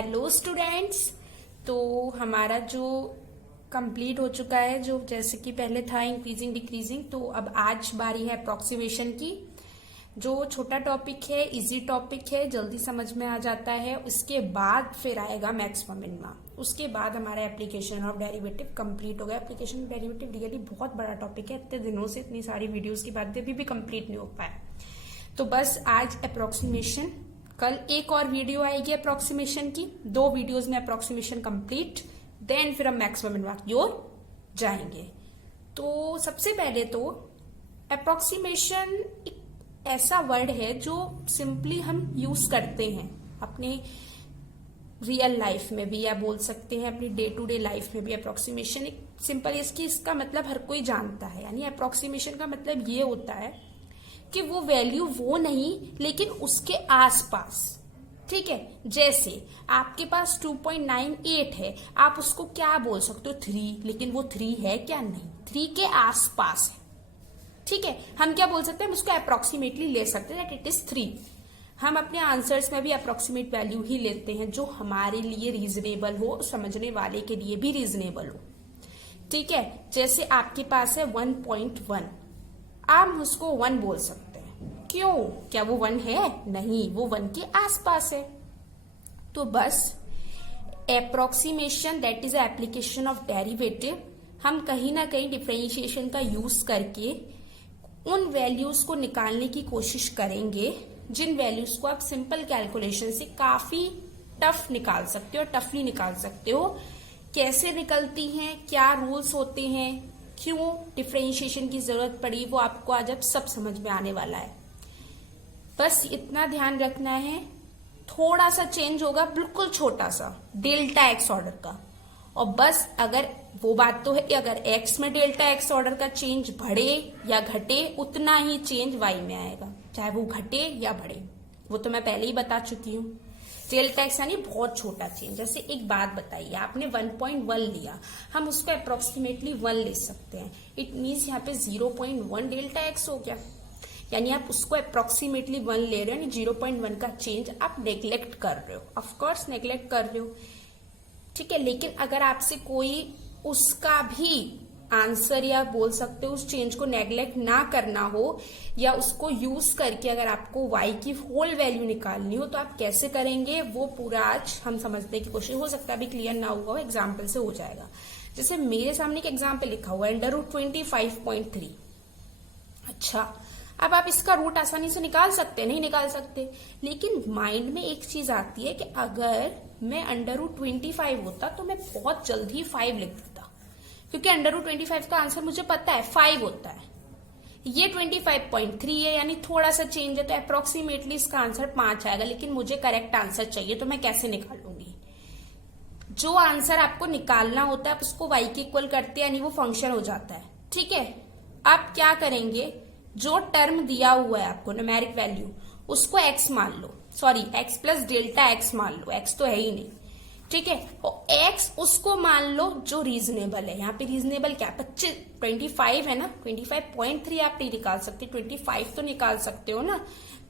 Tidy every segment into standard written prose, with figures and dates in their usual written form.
Hello students. तो हमारा जो कंप्लीट हो चुका है, जो जैसे कि पहले था इंक्रीजिंग डिक्रीजिंग, तो अब आज बारी है अप्रोक्सीमेशन की। जो छोटा टॉपिक है, इजी टॉपिक है, जल्दी समझ में आ जाता है। उसके बाद फिर आएगा मैक्सिमम मिनिमम, उसके बाद हमारा एप्लीकेशन ऑफ डेरिवेटिव कंप्लीट हो गया। एप्लीकेशन ऑफ डेरिवेटिव रियली बहुत बड़ा टॉपिक है, इतने दिनों से इतनी सारी वीडियोस के बाद भी कंप्लीट नहीं हो पाया। तो बस आज अप्रोक्सीमेशन, कल एक और वीडियो आएगी अप्रोक्सीमेशन की, 2 वीडियोस में अप्रोक्सीमेशन कंप्लीट, देन फिर हम मैक्सिमम मिनिमम की ओर जाएंगे। तो सबसे पहले तो अप्रोक्सीमेशन एक ऐसा वर्ड है जो सिंपली हम यूज करते हैं अपने रियल लाइफ में भी, या बोल सकते हैं अपनी डे टू डे लाइफ में भी। अप्रोक्सीमेशन एक सिंपल इसका मतलब हर कोई जानता है। यानी अप्रोक्सीमेशन का मतलब ये होता है कि वो वैल्यू वो नहीं, लेकिन उसके आसपास। ठीक है, जैसे आपके पास 2.98 है, आप उसको क्या बोल सकते हो, 3, लेकिन वो 3 है क्या? नहीं, 3 के आसपास है। ठीक है, हम क्या बोल सकते हैं, हम उसको अप्रोक्सीमेटली ले सकते हैं, दैट इट इज 3। हम अपने आंसर्स में भी अप्रोक्सीमेट वैल्यू ही लेते हैं जो हमारे लिए रीजनेबल हो, समझने वाले के लिए भी रीजनेबल हो। ठीक है, जैसे आपके पास है 1.1, आप उसको 1 बोल सकते हैं। क्यों? क्या वो 1 है? नहीं, वो 1 के आसपास है। तो बस approximation, that is application of derivative. हम कहीं ना कहीं डिफरेंशिएशन का यूज करके उन वैल्यूज को निकालने की कोशिश करेंगे जिन वैल्यूज को आप सिंपल कैलकुलेशन से काफी टफ निकाल सकते हो, टफली निकाल सकते हो। कैसे निकलती हैं, क्या रूल्स होते हैं, क्यों डिफरेंशिएशन की जरूरत पड़ी, वो आपको आज अब सब समझ में आने वाला है। बस इतना ध्यान रखना है, थोड़ा सा चेंज होगा, बिल्कुल छोटा सा, डेल्टा एक्स ऑर्डर का। और बस अगर वो बात तो है कि अगर एक्स में डेल्टा एक्स ऑर्डर का चेंज बढ़े या घटे, उतना ही चेंज वाई में आएगा, चाहे वो घटे या बढ़े। वो तो मैं पहले ही बता चुकी हूँ। डेल्टा एक्स यानी बहुत छोटा चेंज। जैसे एक बात बताइए, आपने 1.1 लिया, हम उसको अप्रोक्सीमेटली 1 ले सकते हैं। इट मीन्स यहाँ पे 0.1 डेल्टा एक्स हो गया। यानी आप उसको अप्रोक्सीमेटली 1 ले रहे हो, यानी 0.1 का चेंज आप नेग्लेक्ट कर रहे हो। ऑफकोर्स नेग्लेक्ट कर रहे हो, ठीक है। लेकिन अगर आपसे कोई उसका भी आंसर, या बोल सकते हो उस चेंज को नेग्लेक्ट ना करना हो, या उसको यूज करके अगर आपको y की होल वैल्यू निकालनी हो, तो आप कैसे करेंगे, वो पूरा आज हम समझने की कोशिश। हो सकता है अभी क्लियर ना हुआ हो, एग्जाम्पल से हो जाएगा। जैसे मेरे सामने एक एग्जाम्पल लिखा हुआ है, √25.3। अच्छा, अब आप इसका रूट आसानी से निकाल सकते हैं? नहीं निकाल सकते। लेकिन माइंड में एक चीज आती है कि अगर मैं √25 होता तो मैं बहुत जल्दी 5 लिख देता, क्योंकि √25 का आंसर मुझे पता है 5 होता है। ये 25.3 है, यानी थोड़ा सा चेंज है, तो अप्रोक्सीमेटली इसका आंसर 5 आएगा। लेकिन मुझे करेक्ट आंसर चाहिए, तो मैं कैसे निकालूंगी? जो आंसर आपको निकालना होता है आप उसको y के इक्वल करते हैं, यानी वो फंक्शन हो जाता है। ठीक है, आप क्या करेंगे, जो टर्म दिया हुआ है आपको न्यूमेरिक वैल्यू, उसको x मान लो, sorry x plus delta x मान लो, x तो है ही नहीं। ठीक है, और x उसको मान लो जो रीजनेबल है। यहाँ पे रीजनेबल क्या, 25 है ना, 25.3 आप नहीं निकाल सकते, 25 तो निकाल सकते हो ना,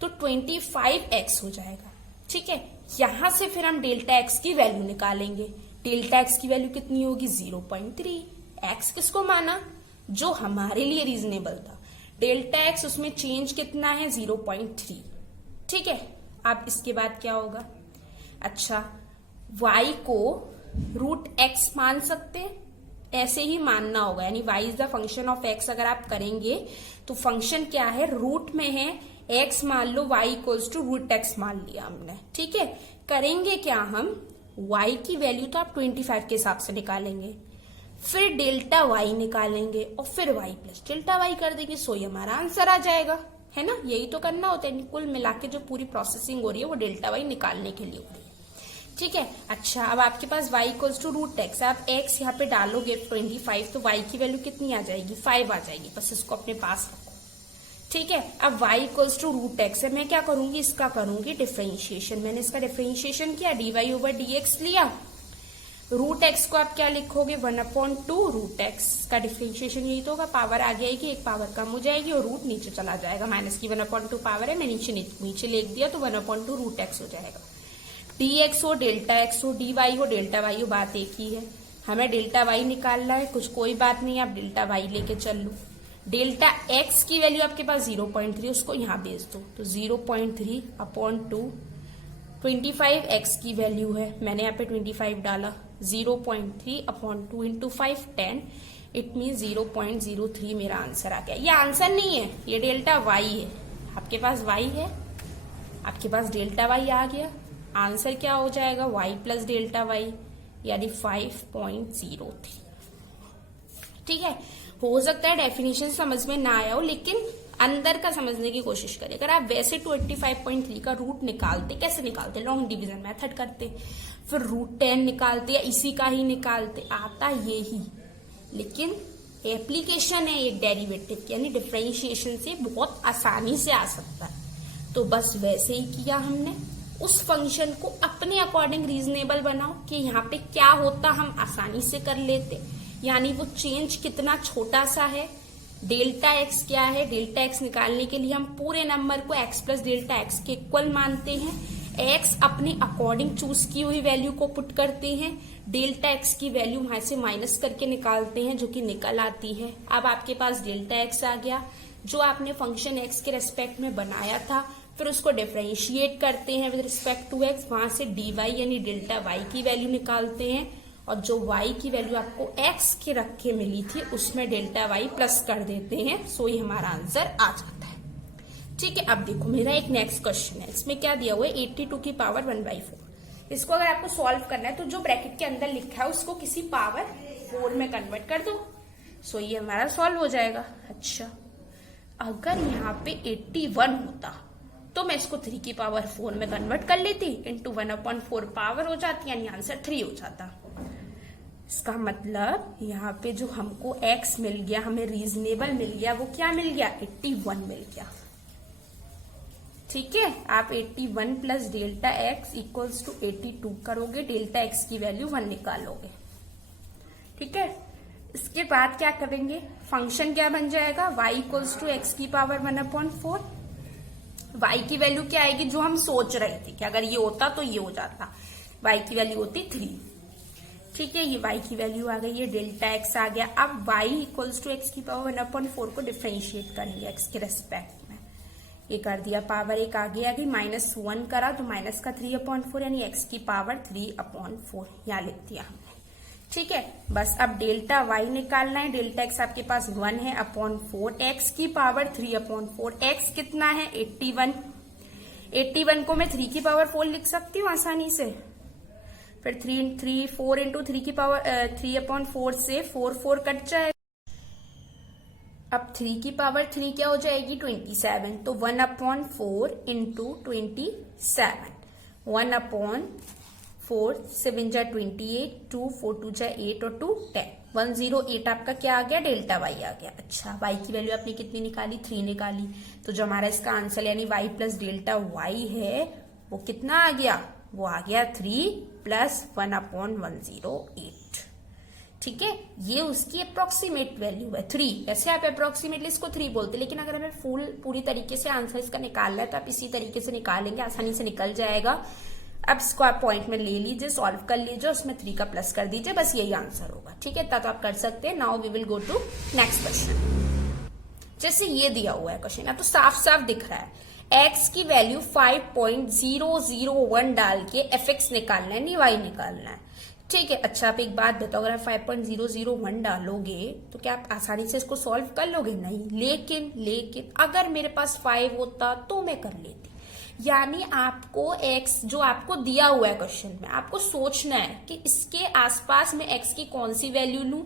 तो 25x हो जाएगा। ठीक है, यहां से फिर हम डेल्टा x की वैल्यू निकालेंगे। डेल्टा x की वैल्यू कितनी होगी, 0.3। x किसको माना, जो हमारे लिए रीजनेबल था। डेल्टा x उसमें चेंज कितना है, 0.3। ठीक है, अब इसके बाद क्या होगा, अच्छा y को √x मान सकते हैं, ऐसे ही मानना होगा। यानी y is the function of x अगर आप करेंगे तो फंक्शन क्या है, रूट में है, x मान लो, y इक्वल्स टू √x मान लिया हमने। ठीक है, करेंगे क्या हम, y की वैल्यू तो आप 25 के हिसाब से निकालेंगे, फिर डेल्टा y निकालेंगे, और फिर y प्लस डेल्टा y कर देंगे, सो ये हमारा आंसर आ जाएगा, है ना। यही तो करना होता है, कुल मिला के जो पूरी प्रोसेसिंग हो रही है वो डेल्टा y निकालने के लिए हो रही है। ठीक है, अच्छा अब आपके पास y इक्वल्स टू √x, आप x यहाँ पे डालोगे 25, तो y की वैल्यू कितनी आ जाएगी, 5 आ जाएगी। बस इसको अपने पास रखो। ठीक है, अब y इक्वल्स टू √x है, मैं क्या करूंगी, इसका करूंगी डिफरेंशिएशन। मैंने इसका डिफरेंशिएशन किया, dy/dx लिया। √x को आप क्या लिखोगे, 1/2 √x का डिफरेंशिएशन यही तो होगा, पावर आगे आएगी, एक पावर कम हो जाएगी और रूट नीचे चला जाएगा। माइनस की 1/2 पावर है, मैं नीचे लिख दिया, तो 1/2 √x हो जाएगा। dx हो, डेल्टा एक्स हो, dy हो, डेल्टा वाई हो, बात एक ही है। हमें डेल्टा वाई निकालना है, कुछ कोई बात नहीं, आप डेल्टा वाई लेके चल लो। डेल्टा एक्स की वैल्यू आपके पास 0.3, उसको यहाँ भेज दो, तो 0.3 अपॉन 2, 25 एक्स की वैल्यू है, मैंने यहाँ पे 25 डाला, 0.3 अपॉन 2 इंटू 5 10, इट मीन 0.03 मेरा आंसर आ गया। ये आंसर नहीं है, ये डेल्टा वाई है। आपके पास वाई है, आपके पास डेल्टा वाई आ गया, आंसर क्या हो जाएगा, वाई प्लस डेल्टा वाई, यानी 5.03। ठीक है, हो सकता है डेफिनेशन समझ में ना आया हो, लेकिन अंदर का समझने की कोशिश करें। अगर आप वैसे 25.3 का रूट निकालते, कैसे निकालते, लॉन्ग डिवीजन मेथड करते, फिर रूट 10 निकालते या इसी का ही निकालते, आता ये ही, लेकिन एप्लीकेशन है एक डेरिवेटिव की, यानी डिफरेंशिएशन से बहुत आसानी से आ सकता है। तो बस वैसे ही किया हमने, उस फंक्शन को अपने अकॉर्डिंग रीजनेबल बनाओ कि यहाँ पे क्या होता हम आसानी से कर लेते, यानी वो चेंज कितना छोटा सा है। डेल्टा एक्स क्या है, डेल्टा एक्स निकालने के लिए हम पूरे नंबर को एक्स प्लस डेल्टा एक्स के इक्वल मानते हैं, एक्स अपने अकॉर्डिंग चूज की हुई वैल्यू को पुट करते हैं, डेल्टा एक्स की वैल्यू वहां से माइनस करके निकालते हैं, जो कि निकल आती है। अब आपके पास डेल्टा एक्स आ गया, जो आपने फंक्शन एक्स के रेस्पेक्ट में बनाया था, फिर उसको डिफरेंशिएट करते हैं विद रिस्पेक्ट टू एक्स, वहां से dy यानी डेल्टा वाई की वैल्यू निकालते हैं, और जो y की वैल्यू आपको x के रख के मिली थी उसमें डेल्टा y प्लस कर देते हैं, सो ये हमारा आंसर आ जाता है। ठीक है, अब देखो मेरा एक नेक्स्ट क्वेश्चन है, इसमें क्या दिया हुआ है, 82 की पावर 1/4। इसको अगर आपको सॉल्व करना है तो जो ब्रैकेट के अंदर लिखा है उसको किसी पावर 4 में कन्वर्ट कर दो, सो ये हमारा सॉल्व हो जाएगा। अच्छा, अगर यहाँ पे 81 होता तो मैं इसको 3 की पावर 4 में कन्वर्ट कर लेती, इंटू 1/4 पावर हो जाती, यानी आंसर 3 हो जाता। इसका मतलब यहाँ पे जो हमको x मिल गया, हमें रीजनेबल मिल गया, वो क्या मिल गया, 81 मिल गया। ठीक है, आप 81 plus delta X equals to 82 करोगे, डेल्टा एक्स की वैल्यू 1 निकालोगे। ठीक है, इसके बाद क्या करेंगे, फंक्शन क्या बन जाएगा, y इक्वल्स टू एक्स की पावर 1/4। y की वैल्यू क्या आएगी, जो हम सोच रहे थे कि अगर ये होता तो ये हो जाता, y की वैल्यू होती 3। ठीक है, ये y की वैल्यू आ गई, ये डेल्टा x आ गया। अब y इक्वल्स टू एक्स की पावर 1/4 को डिफरेंशिएट करेंगे x के रेस्पेक्ट में, ये कर दिया, पावर एक आगे आ गई, -1 करा तो माइनस का 3/4, यानी x की पावर 3/4 यहाँ लिख दिया हमने। ठीक है, बस अब डेल्टा y निकालना है, डेल्टा x आपके पास 1 है अपॉन 4, x की पावर 3/4, x कितना है 81, 81 को मैं 3 की पावर 4 लिख सकती हूँ आसानी से, फिर 4 इंटू 3 की पावर 3/4 से 4 कट जाए, अब 3 की पावर 3 क्या हो जाएगी 27, तो 1/4 इंटू 27, 1/4 7 जा 28, 2 4 2 जा 8 और 2 10, 108 आपका क्या आ गया, डेल्टा वाई आ गया। अच्छा, वाई की वैल्यू आपने कितनी निकाली, 3 निकाली, तो जो हमारा इसका आंसर यानी वाई प्लस डेल्टा वाई है वो कितना आ गया, वो आ गया 3 प्लस 1/108। ठीक है, ये उसकी अप्रोक्सीमेट वैल्यू है 3। ऐसे आप अप्रोक्सीमेटली इसको 3 बोलते, लेकिन अगर हमें पूरी तरीके से आंसर इसका निकालना है तो आप इसी तरीके से निकालेंगे, आसानी से निकल जाएगा। अब इसको आप पॉइंट में ले लीजिए, सॉल्व कर लीजिए, उसमें 3 का प्लस कर दीजिए, बस यही आंसर होगा। ठीक है, तब आप कर सकते हैं। Now we will go to next question. जैसे ये दिया हुआ है क्वेश्चन, अब तो साफ साफ दिख रहा है, x की वैल्यू 5.001 डाल के fx निकालना है, नहीं y निकालना है। ठीक है, अच्छा आप एक बात बताओ, अगर आप 5.001 डालोगे तो क्या आप आसानी से इसको सॉल्व कर लोगे, नहीं, लेकिन अगर मेरे पास 5 होता तो मैं कर लेती। यानी आपको x जो आपको दिया हुआ है क्वेश्चन में, आपको सोचना है कि इसके आसपास में x की कौन सी वैल्यू लूं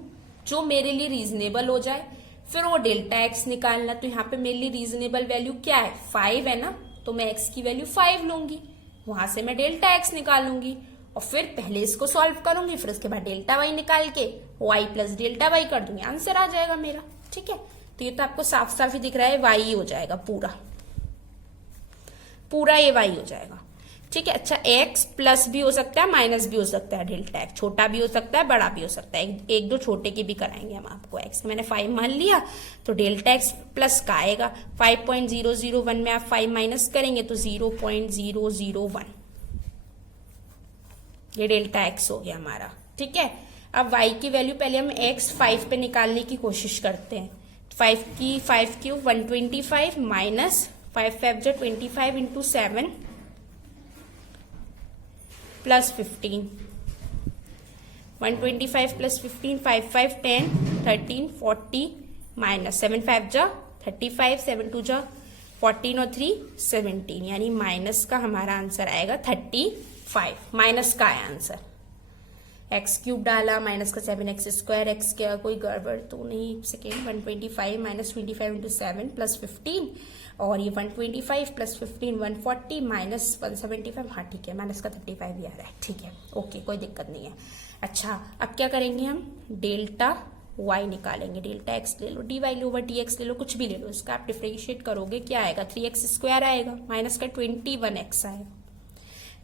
जो मेरे लिए रीजनेबल हो जाए, फिर वो डेल्टा x निकालना। तो यहाँ पे मेरे लिए रीजनेबल वैल्यू क्या है, 5 है ना, तो मैं x की वैल्यू 5 लूंगी, वहां से मैं डेल्टा x निकालूंगी, और फिर पहले इसको सॉल्व करूंगी, फिर उसके बाद डेल्टा y निकाल के y प्लस डेल्टा y कर दूंगी, आंसर आ जाएगा मेरा। ठीक है, तो ये तो आपको साफ साफ ही दिख रहा है, y हो जाएगा पूरा ये y हो जाएगा। ठीक है, अच्छा x प्लस भी हो सकता है, माइनस भी हो सकता है, डेल्टा x छोटा भी हो सकता है, बड़ा भी हो सकता है, एक दो छोटे की भी कराएंगे हम आपको। x मैंने 5 मान लिया तो डेल्टा x प्लस का आएगा, 5.001 में आप 5 माइनस करेंगे तो 0.001, ये डेल्टा एक्स हो गया हमारा। ठीक है, अब y की वैल्यू पहले हम x 5 पे निकालने की कोशिश करते हैं। 5 क्यूब 125 माइनस 5 5 जो 25 इंटू 7 प्लस 15, 125 प्लस 15 5 5 10 13 40 माइनस 7 5 जा 35 7 2 जा 14 और 3 17, यानी माइनस का हमारा आंसर आएगा 35। माइनस का है आंसर। एक्स क्यूब डाला माइनस का 7x स्क्वायर, एक्स क्या कोई गड़बड़ तो नहीं, सेकेंड 125 माइनस 25 इंटू 7 प्लस 15, और ये 125 प्लस 15 140 माइनस 175। हाँ ठीक है, माइनस का 35 भी आ रहा है। ठीक है, ओके, कोई दिक्कत नहीं है। अच्छा, अब क्या करेंगे हम, डेल्टा y निकालेंगे। डेल्टा x ले लो, dy ओवर dx ले लो, कुछ भी ले लो, इसका आप डिफरेंशिएट करोगे, क्या आएगा 3x स्क्वायर आएगा माइनस का 21x आएगा।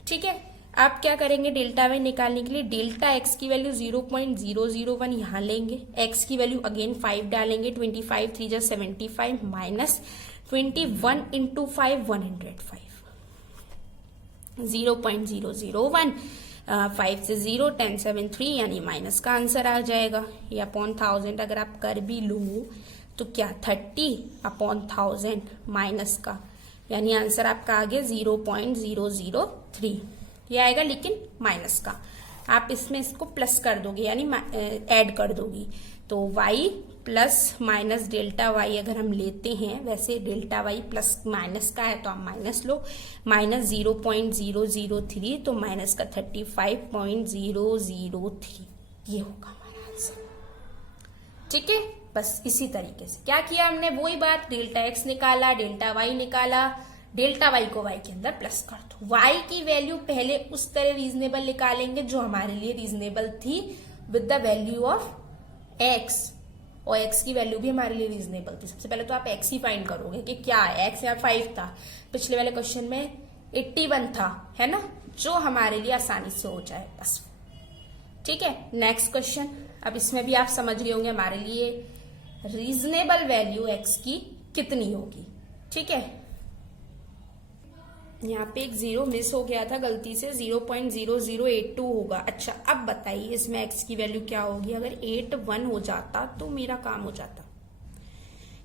ठीक है, आप क्या करेंगे, डेल्टा y निकालने के लिए डेल्टा x की वैल्यू 0.001 यहाँ लेंगे, x की वैल्यू अगेन 5 डालेंगे, 25 3 जा 75 माइनस 21 इंटू 5 105, 0.001, 5 से 0 10 7 3, यानी माइनस का आंसर आ जाएगा। ये अपॉन 1000 अगर आप कर भी लो तो क्या 30 अपॉन 1000 माइनस का, यानी आंसर आपका आ गया 0.003 ये आएगा, लेकिन माइनस का। आप इसमें इसको प्लस कर दोगे, यानी ऐड कर दोगी, तो y plus minus delta y अगर हम लेते हैं, वैसे डेल्टा y प्लस माइनस का है तो आप माइनस लो, माइनस 0.003 तो माइनस का 35.003, ये होगा हमारा आंसर। ठीक है, बस इसी तरीके से क्या किया हमने, वही बात, डेल्टा x निकाला, डेल्टा y निकाला, डेल्टा y को y के अंदर प्लस कर दो। y की वैल्यू पहले उस तरह रीजनेबल निकालेंगे जो हमारे लिए रीजनेबल थी with the value of x, और x की वैल्यू भी हमारे लिए रीजनेबल थी। सबसे पहले तो आप x ही फाइंड करोगे कि क्या है, x यहाँ 5 था, पिछले वाले क्वेश्चन में 81 था, है ना, जो हमारे लिए आसानी से हो जाए बस। ठीक है, नेक्स्ट क्वेश्चन। अब इसमें भी आप समझ रहे होंगे हमारे लिए रीजनेबल वैल्यू x की कितनी होगी। ठीक है, यहाँ पे एक 0 मिस हो गया था गलती से, 0.0082 होगा। अच्छा, अब बताइए इसमें x की वैल्यू क्या होगी। अगर 81 हो जाता तो मेरा काम हो जाता,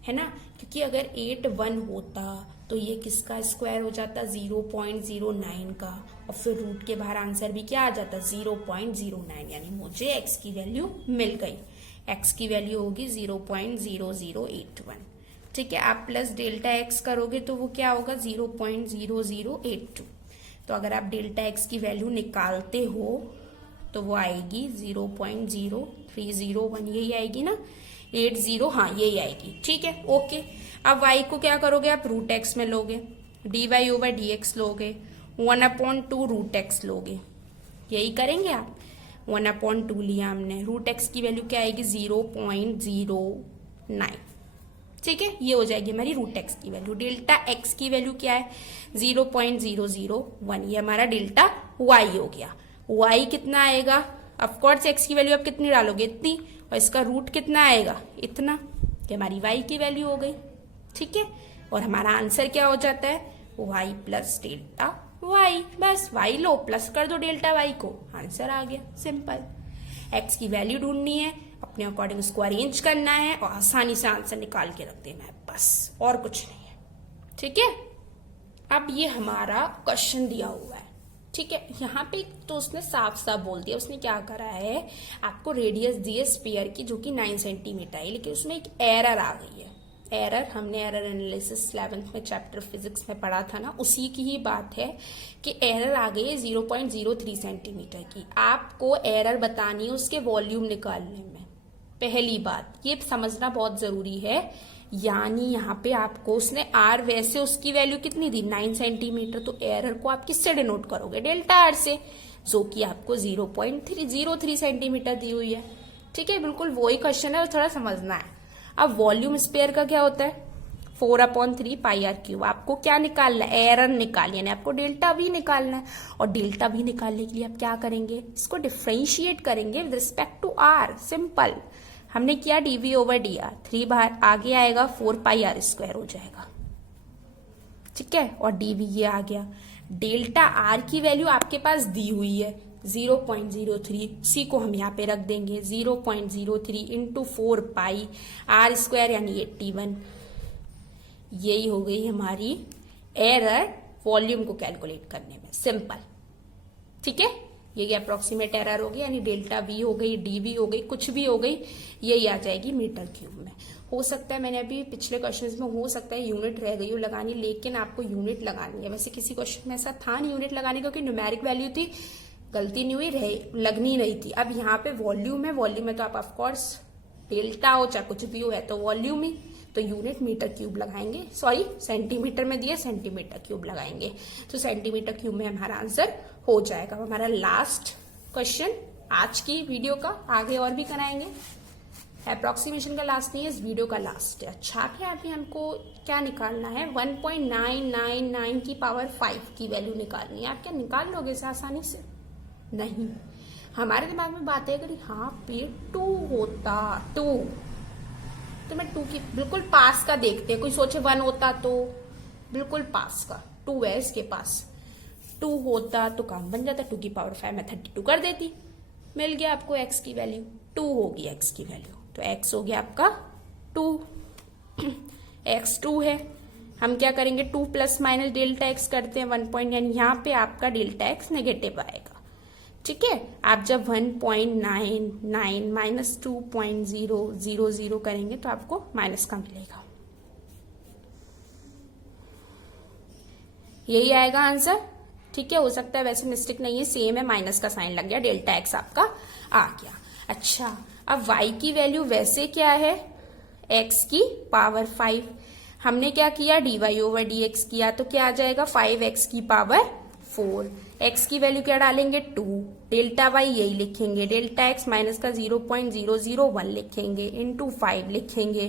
है ना, क्योंकि अगर 81 होता तो ये किसका स्क्वायर हो जाता, 0.09 का, और फिर रूट के बाहर आंसर भी क्या आ जाता, 0.09, यानी मुझे x की वैल्यू मिल गई। x की वैल्यू होगी 0.0081। ठीक है, आप प्लस डेल्टा x करोगे तो वो क्या होगा, 0.0082। तो अगर आप डेल्टा x की वैल्यू निकालते हो तो वो आएगी 0.0301, यही आएगी ना, 80, हाँ यही आएगी। ठीक है, ओके। अब y को क्या करोगे, आप रूट x में लोगे, dy ओवर dx लोगे, 1/2 रूट x लोगे, यही करेंगे आप। 1/2 लिया हमने, रूट x की वैल्यू क्या आएगी, 0.09। ठीक है, ये हो जाएगी हमारी रूट x की वैल्यू। डेल्टा x की वैल्यू क्या है, 0.001, ये हमारा डेल्टा y हो गया। y कितना आएगा, ऑफकोर्स x की वैल्यू आप कितनी डालोगे, इतनी, और इसका रूट कितना आएगा, इतना, ये हमारी y की वैल्यू हो गई। ठीक है, और हमारा आंसर क्या हो जाता है, y प्लस डेल्टा y, बस y लो प्लस कर दो डेल्टा y को, आंसर आ गया, सिंपल। x की वैल्यू ढूंढनी है, अपने अकॉर्डिंग उसको अरेंज करना है और आसानी से आंसर निकाल के रख देना है, बस, और कुछ नहीं है। ठीक है, अब ये हमारा क्वेश्चन दिया हुआ है। ठीक है, यहाँ पे तो उसने साफ साफ बोल दिया, उसने क्या करा है, आपको रेडियस दी है स्फीयर की जो कि 9 सेंटीमीटर है, लेकिन उसमें एक एरर आ गई है। एरर हमने एरर एनालिसिस 11th में चैप्टर फिजिक्स में पढ़ा था ना, उसी की ही बात है कि एरर आ गई है 0.03 सेंटीमीटर की। आपको एरर बतानी है उसके वॉल्यूम निकालने में। पहली बात ये समझना बहुत जरूरी है, यानी यहाँ पे आपको उसने आर, वैसे उसकी वैल्यू कितनी दी, 9 सेंटीमीटर, तो एरर को आप किससे डिनोट करोगे, डेल्टा आर से, जो कि आपको 0.03 सेंटीमीटर दी हुई है। ठीक है, बिल्कुल वही क्वेश्चन है और थोड़ा समझना है। अब वॉल्यूम स्पेयर का क्या होता है, 4/3 पाई आर क्यूब। आपको क्या निकालना है, एरर निकालनी है, आपको डेल्टा भी निकालना है, और डेल्टा भी निकालने के लिए आप क्या करेंगे, इसको डिफ्रेंशिएट करेंगे with respect to R. Simple, हमने किया dv ओवर dr, 3 बाहर आगे आएगा 4 पाई आर स्क्वायर हो जाएगा। ठीक है, और dv ये आ गया। डेल्टा आर की वैल्यू आपके पास दी हुई है 0.03, सी को हम यहाँ पे रख देंगे 0.03 इंटू 4 पाई आर स्क्वायर यानी 81। यही हो गई हमारी एरर वॉल्यूम को कैलकुलेट करने में, सिंपल। ठीक है, ये अप्रोक्सीमेट एरर हो गई, यानी डेल्टा वी हो गई, डीवी हो गई, कुछ भी हो गई, यही आ जाएगी मीटर क्यूब में। हो सकता है मैंने अभी पिछले क्वेश्चंस में हो सकता है यूनिट रह गई हो लगानी, लेकिन आपको यूनिट लगानी है। वैसे किसी क्वेश्चन में ऐसा था नहीं यूनिट लगाने का, क्योंकि न्यूमेरिक वैल्यू थी, गलती नहीं हुई, लगनी नहीं थी। अब यहाँ पे वॉल्यूम है, वॉल्यूम में तो आप ऑफकोर्स डेल्टा हो चाहे कुछ भी हो, है तो वॉल्यूम ही, तो यूनिट मीटर क्यूब लगाएंगे, सॉरी सेंटीमीटर में दिया, सेंटीमीटर क्यूब लगाएंगे, तो सेंटीमीटर क्यूब में हमारा आंसर हो जाएगा। हमारा लास्ट क्वेश्चन आज की वीडियो का, आगे और भी कराएंगे, अप्रोक्सीमेशन का लास्ट नहीं है, इस वीडियो का लास्ट है। अच्छा, क्या अभी हमको क्या निकालना है, 1.999 की पावर 5 की वैल्यू निकालनी है। आप क्या निकाल लोगे इसे आसानी से? नहीं, हमारे दिमाग में बात है, अगर यहाँ पे 2 होता, 2 तो मैं 2 की बिल्कुल पास का देखते हैं, कोई सोचे 1 होता तो बिल्कुल पास का, 2 है इसके पास, 2 होता तो काम बन जाता, 2 की पावर 5 मैं 32 कर देती, मिल गया आपको x की वैल्यू, 2 होगी x की वैल्यू, तो x हो गया आपका 2, x 2 है। हम क्या करेंगे, 2 प्लस माइनस डेल्टा x करते हैं 1 पॉइंट, यानी यहाँ पे आपका डेल्टा x नेगेटिव आएगा। ठीक है, आप जब 1.99 माइनस 2.000 करेंगे तो आपको माइनस का मिलेगा, यही आएगा आंसर। ठीक है, हो सकता है वैसे मिस्टेक नहीं है, सेम है, माइनस का साइन लग गया, डेल्टा एक्स आपका आ गया। अच्छा, अब y की वैल्यू वैसे क्या है, x की पावर 5, हमने क्या किया, dy ओवर dx किया, तो क्या आ जाएगा 5x की पावर 4, x की वैल्यू क्या डालेंगे 2, डेल्टा y यही लिखेंगे, डेल्टा x माइनस का 0.001 लिखेंगे, इंटू 5 लिखेंगे,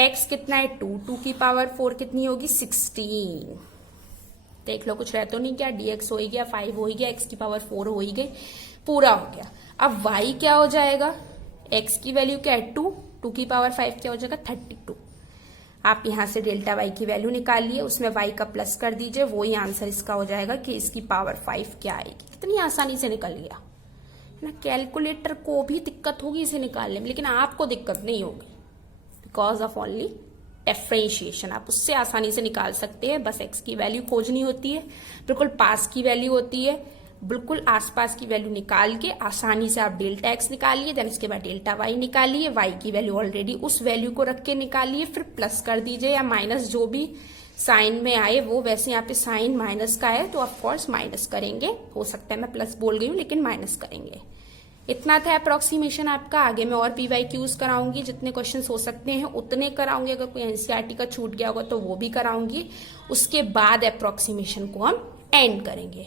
x कितना है 2, 2 की पावर 4 कितनी होगी 16। देख लो कुछ रह तो नहीं क्या, dx हो ही गया, 5 हो ही गया, x की पावर 4 हो ही गई, पूरा हो गया। अब y क्या हो जाएगा, x की वैल्यू क्या है 2, 2 की पावर 5 क्या हो जाएगा 32। आप यहां से डेल्टा y की वैल्यू निकालिए, उसमें y का प्लस कर दीजिए, वही आंसर इसका हो जाएगा कि इसकी पावर 5 क्या आएगी। कितनी आसानी से निकल गया ना, कैलकुलेटर को भी दिक्कत होगी इसे निकालने में, लेकिन आपको दिक्कत नहीं होगी, बिकॉज ऑफ ओनली डिफरेंशिएशन। आप उससे आसानी से निकाल सकते हैं, बस x की वैल्यू खोजनी होती है, बिल्कुल पास की वैल्यू होती है, बिल्कुल आसपास की वैल्यू निकाल के आसानी से आप डेल्टा x निकालिए, देन उसके बाद डेल्टा y निकालिए, y की वैल्यू ऑलरेडी उस वैल्यू को रख के निकालिए, फिर प्लस कर दीजिए या माइनस, जो भी साइन में आए वो, वैसे यहाँ पे साइन माइनस का है तो ऑफकोर्स माइनस करेंगे, हो सकता है मैं प्लस बोल गई हूँ लेकिन माइनस करेंगे। इतना था अप्रोक्सीमेशन आपका, आगे मैं और PYQs कराऊंगी, जितने क्वेश्चंस हो सकते हैं उतने कराऊंगी, अगर कोई NCERT का छूट गया होगा तो वो भी कराऊंगी, उसके बाद अप्रोक्सीमेशन को हम एंड करेंगे।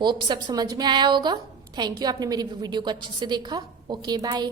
होप सब समझ में आया होगा। थैंक यू, आपने मेरी वीडियो को अच्छे से देखा। Okay, bye.